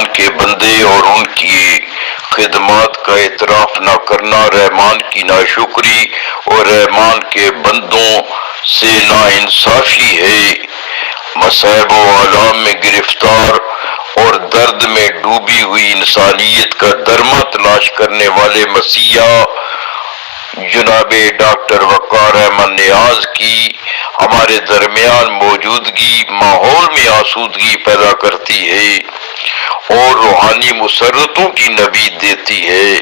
رحمان کے بندے اور ان کی خدمات کا اعتراف نہ کرنا رحمان کی ناشکری اور رحمان کے بندوں سے ناانصافی ہے۔ مصائب و آلام میں گرفتار اور درد میں ڈوبی ہوئی انسانیت کا درمہ تلاش کرنے والے مسیحا جناب ڈاکٹر وقار احمد نیاز کی ہمارے درمیان موجودگی ماحول میں آسودگی پیدا کرتی ہے اور روحانی مسرتوں کی نوید دیتی ہے۔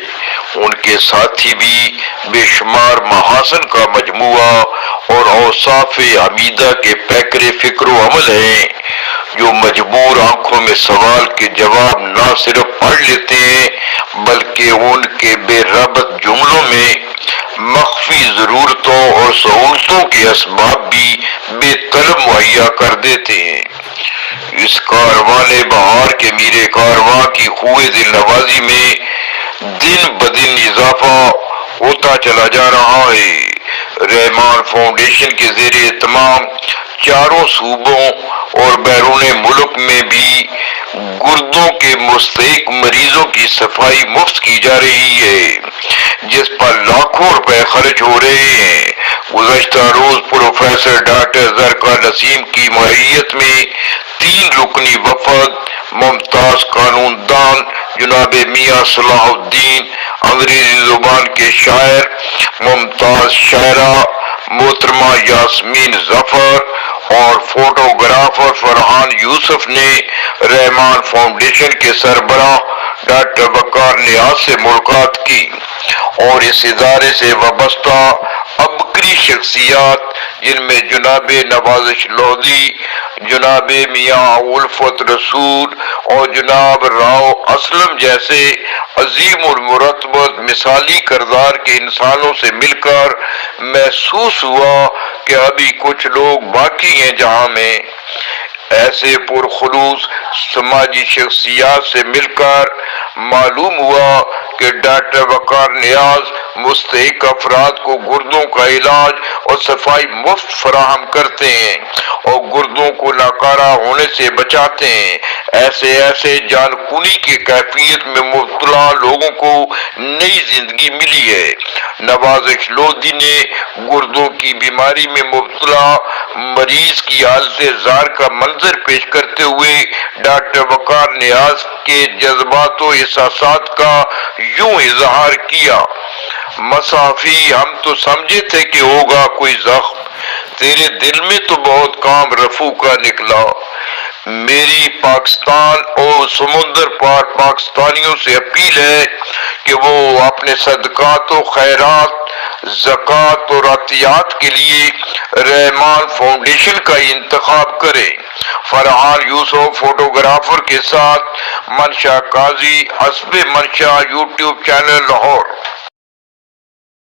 ان کے ساتھی بھی بے شمار محاسن کا مجموعہ اور اوصاف حمیدہ کے پیکر فکر و عمل ہیں، جو مجبور آنکھوں میں سوال کے جواب نہ صرف پڑھ لیتے ہیں بلکہ ان کے بے ربط جملوں میں مخفی ضرورتوں اور سہولتوں کے اسباب بھی بے طلب مہیا کر دیتے ہیں۔ اس کاروان بہار کے میرے کارواں کی خوئے دل نوازی میں دن بدن اضافہ ہوتا چلا جا رہا ہے۔ رحمان فاؤنڈیشن کے زیر اہتمام چاروں صوبوں اور بیرون ملک میں بھی گردوں کے مستحق مریضوں کی صفائی مفت کی جا رہی ہے، جس پر لاکھوں روپے خرچ ہو رہے ہیں۔ گزشتہ روز پروفیسر ڈاکٹر زرکا نسیم کی معیت میں 3 رکنی وفد ممتاز قانون دان جناب میاں صلاح الدین، انگریزی زبان کے شاعر ممتاز شاعرہ محترمہ یاسمین ظفر اور فوٹوگرافر فرحان یوسف نے رحمان فاؤنڈیشن کے سربراہ ڈاکٹر وقار نیاز سے ملاقات کی اور اس ادارے سے وابستہ عبقری شخصیات جن میں جناب نوازش لودھی، جناب میاں الفت رسول اور جناب راؤ اسلم جیسے عظیم المرتبت مثالی کردار کے انسانوں سے مل کر محسوس ہوا کہ ابھی کچھ لوگ باقی ہیں جہاں میں۔ ایسے پرخلوص سماجی شخصیات سے مل کر معلوم ہوا کہ ڈاکٹر وقار نیاز مستحق افراد کو گردوں کا علاج اور صفائی مفت فراہم کرتے ہیں اور گردوں کو ناکارہ ہونے سے بچاتے ہیں۔ ایسے جان کنی کی کیفیت میں مبتلا لوگوں کو نئی زندگی ملی ہے۔ نوازش لودھی نے گردوں کی بیماری میں مبتلا مریض کی حالت زار کا منظر پیش کرتے ہوئے ڈاکٹر وقار نیاز کے جذبات و احساسات کا یوں اظہار کیا: مصافی ہم تو سمجھے تھے کہ ہوگا کوئی زخم، تیرے دل میں تو بہت کام رفو کا نکلا۔ میری پاکستان اور سمندر پار پاکستانیوں سے اپیل ہے کہ وہ اپنے صدقات و خیرات، زکوٰۃ اور عطیات کے لیے رحمان فاؤنڈیشن کا انتخاب کریں۔ فرحان یوسف فوٹوگرافر کے ساتھ منشا قاضی، حسب منشا، یوٹیوب چینل لاہور۔